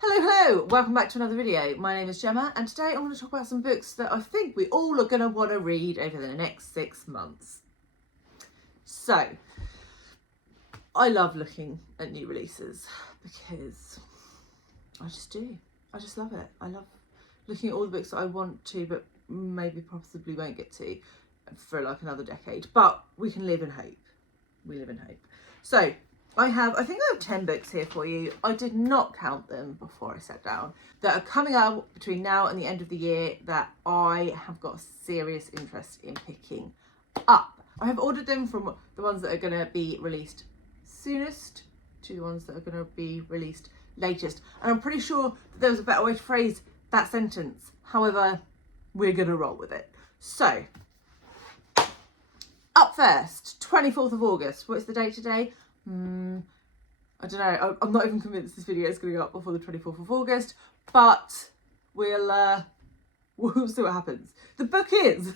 Hello, welcome back to another video. My name is Gemma and today I'm going to talk about some books that I think we all are going to want to read over the next 6 months. So, I love looking at new releases because I just do. I just love it. I love looking at all the books that I want to but maybe possibly won't get to for like another decade. But we can live in hope. We live in hope. So, I think I have 10 books here for you. I did not count them before I sat down, that are coming out between now and the end of the year that I have got a serious interest in picking up. I have ordered them from the ones that are going to be released soonest to the ones that are going to be released latest. And I'm pretty sure that there was a better way to phrase that sentence. However, we're going to roll with it. So, up first, 24th of August. What's the date today? I don't know. I'm not even convinced this video is going to go up before the 24th of August, but we'll see what happens. The book is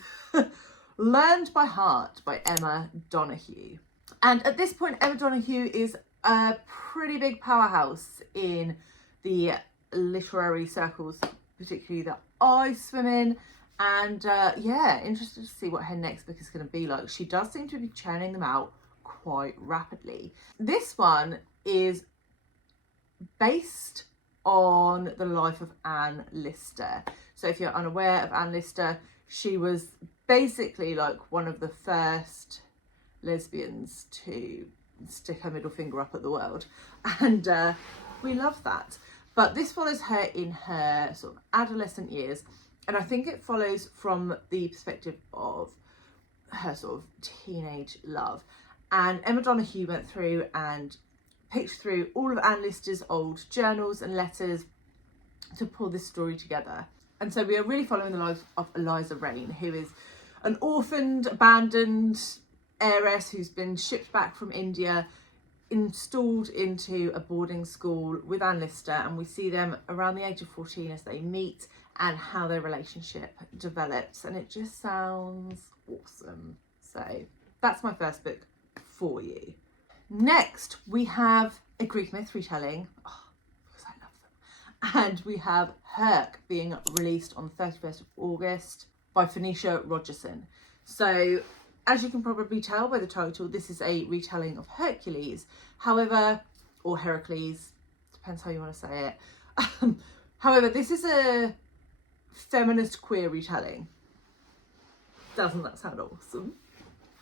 Learned by Heart by Emma Donoghue. And at this point, Emma Donoghue is a pretty big powerhouse in the literary circles, particularly that I swim in. And yeah, interested to see what her next book is going to be like. She does seem to be churning them out quite rapidly. This one is based on the life of Anne Lister. So if you're unaware of Anne Lister, she was basically like one of the first lesbians to stick her middle finger up at the world, and we love that. But this follows her in her sort of adolescent years, and I think it follows from the perspective of her sort of teenage love. And Emma Donoghue went through and picked through all of Anne Lister's old journals and letters to pull this story together. And so we are really following the life of Eliza Rain, who is an orphaned, abandoned heiress who's been shipped back from India, installed into a boarding school with Anne Lister, and we see them around the age of 14 as they meet and how their relationship develops, and it just sounds awesome. So that's my first book for you. Next, we have a Greek myth retelling, because I love them, and we have Herc being released on the 31st of August by Phoenicia Rogerson. So, as you can probably tell by the title, this is a retelling of Hercules. However, or Heracles, depends how you want to say it. However, this is a feminist queer retelling. Doesn't that sound awesome?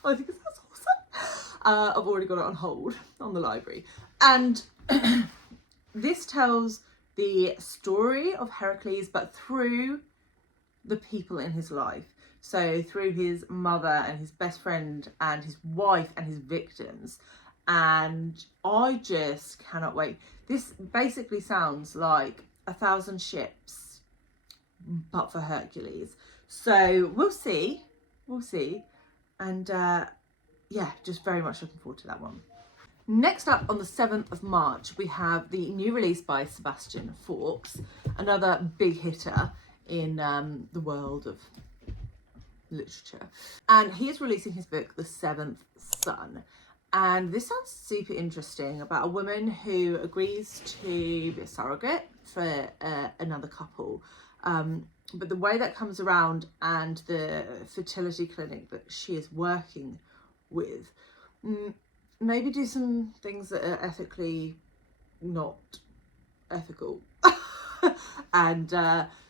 I think it sounds awesome. I've already got it on hold on the library. And this tells the story of Heracles, but through the people in his life. So through his mother and his best friend and his wife and his victims. And I just cannot wait. This basically sounds like 1,000 ships, but for Hercules. So we'll see. We'll see. And yeah, just very much looking forward to that one. Next up, on the 7th of March, we have the new release by Sebastian, Faulks, another big hitter in the world of literature. And he is releasing his book, The Seventh Son. And this sounds super interesting, about a woman who agrees to be a surrogate for another couple. But the way that comes around and the fertility clinic that she is working with, maybe do some things that are ethically not ethical. And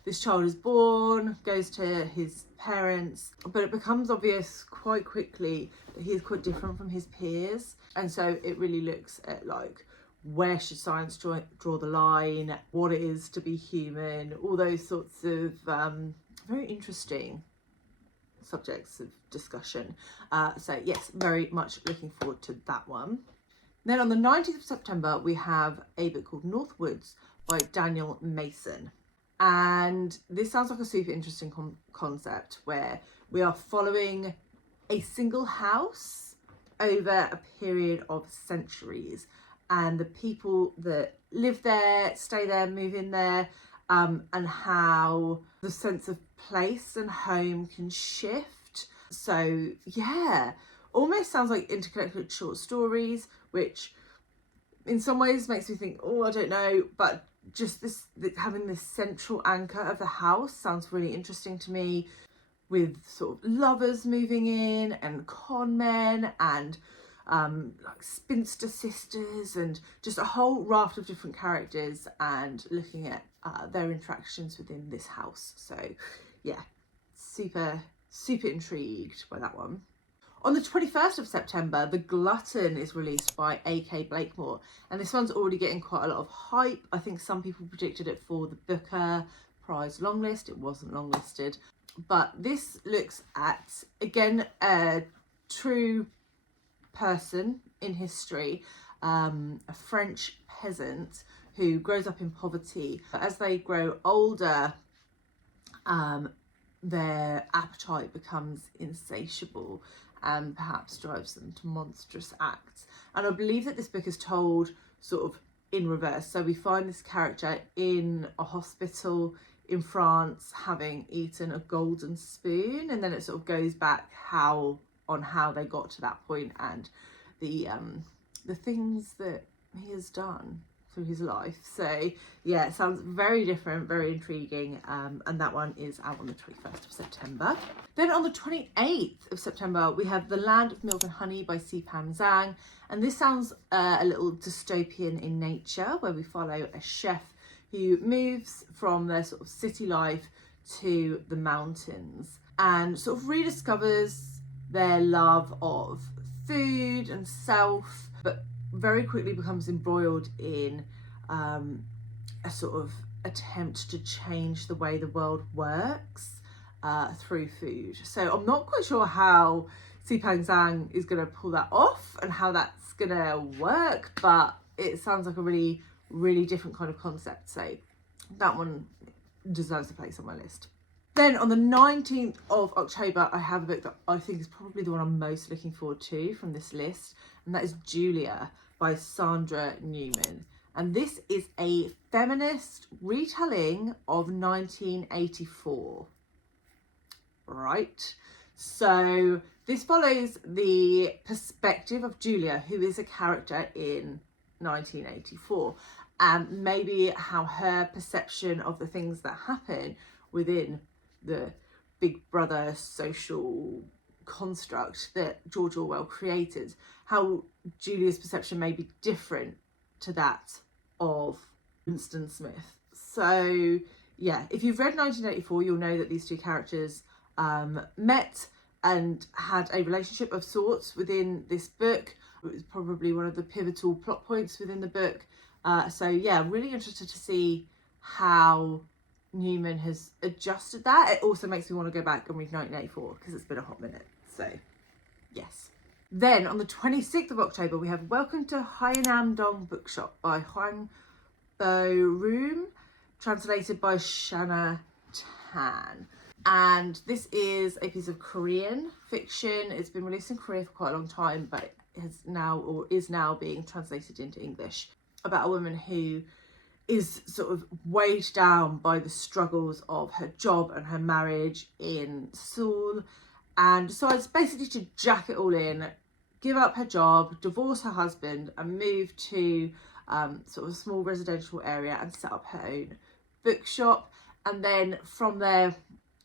this child is born, goes to his parents, but it becomes obvious quite quickly that he is quite different from his peers. And so it really looks at like, where should science draw the line, what it is to be human, all those sorts of very interesting subjects of discussion. So yes, very much looking forward to that one. Then on the 19th of September, we have a book called Northwoods by Daniel Mason. And this sounds like a super interesting concept where we are following a single house over a period of centuries, and the people that live there, stay there, move in there, and how the sense of place and home can shift. So yeah, almost sounds like interconnected short stories, which in some ways makes me think, oh, I don't know, but just having this central anchor of the house sounds really interesting to me, with sort of lovers moving in and con men and like spinster sisters and just a whole raft of different characters, and looking at their interactions within this house. So yeah, super intrigued by that one. On the 21st of September, The Glutton is released by AK Blakemore, and this one's already getting quite a lot of hype. I think some people predicted it for the Booker Prize longlist. It wasn't longlisted, but this looks at, again, a true person in history, a French peasant who grows up in poverty. As they grow older, their appetite becomes insatiable and perhaps drives them to monstrous acts. And I believe that this book is told sort of in reverse. So we find this character in a hospital in France having eaten a golden spoon, and then it sort of goes back how they got to that point and the things that he has done through his life. So yeah, it sounds very different, very intriguing, and that one is out on the 21st of September. Then on the 28th of September we have The Land of Milk and Honey by Zhang, and this sounds a little dystopian in nature, where we follow a chef who moves from their sort of city life to the mountains and sort of rediscovers their love of food and self, but very quickly becomes embroiled in a sort of attempt to change the way the world works through food. So I'm not quite sure how Zhang is going to pull that off and how that's going to work, but it sounds like a really different kind of concept. So that one deserves a place on my list. Then on the 19th of October, I have a book that I think is probably the one I'm most looking forward to from this list, and that is Julia by Sandra Newman. And this is a feminist retelling of 1984. Right? So this follows the perspective of Julia, who is a character in 1984, and maybe how her perception of the things that happen within the Big Brother social construct that George Orwell created, how Julia's perception may be different to that of Winston Smith. So yeah, if you've read 1984, you'll know that these two characters met and had a relationship of sorts within this book. It was probably one of the pivotal plot points within the book. So yeah, really interested to see how Newman has adjusted that. It also makes me want to go back and read 1984 because it's been a hot minute. So yes. Then on the 26th of October, we have Welcome to Hyunam-Dong Bookshop by Hwang, Bo-Reum, translated by Shanna. And this is a piece of Korean fiction. It's been released in Korea for quite a long time, but is now being translated into English, about a woman who is sort of weighed down by the struggles of her job and her marriage in Seoul, and decides basically to jack it all in, give up her job, divorce her husband, and move to sort of a small residential area and set up her own bookshop. And then from there,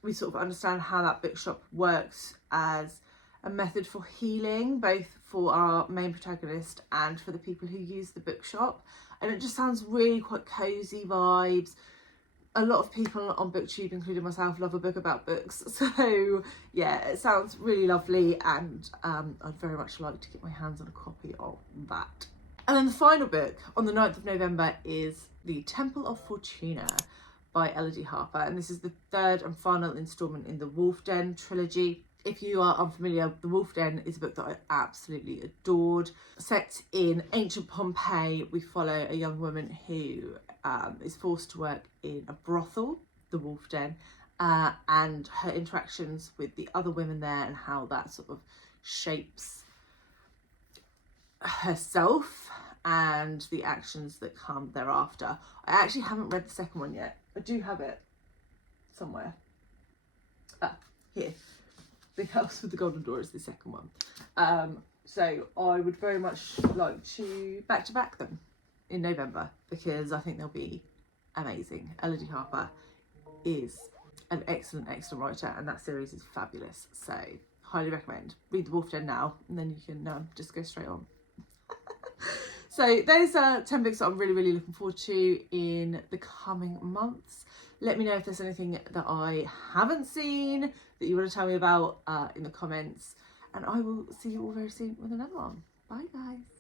we sort of understand how that bookshop works as a method for healing, both for our main protagonist and for the people who use the bookshop. And it just sounds really quite cozy vibes. A lot of people on BookTube, including myself, love a book about books. So yeah, it sounds really lovely, and I'd very much like to get my hands on a copy of that. And then the final book on the 9th of November is The Temple of Fortuna by Elodie Harper, and this is the third and final instalment in the Wolf Den trilogy. If you are unfamiliar, The Wolf Den is a book that I absolutely adored. Set in ancient Pompeii, we follow a young woman who is forced to work in a brothel, the Wolf Den, and her interactions with the other women there and how that sort of shapes herself and the actions that come thereafter. I actually haven't read the second one yet. I do have it somewhere. Here. The House with the Golden Door is the second one. So I would very much like to back them in November, because I think they'll be amazing. Elodie Harper is an excellent writer, and that series is fabulous. So highly recommend. Read The Wolf Den now, and then you can just go straight on. So those are 10 books that I'm really looking forward to in the coming months. Let me know if there's anything that I haven't seen that you want to tell me about in the comments, and I will see you all very soon with another one. Bye guys.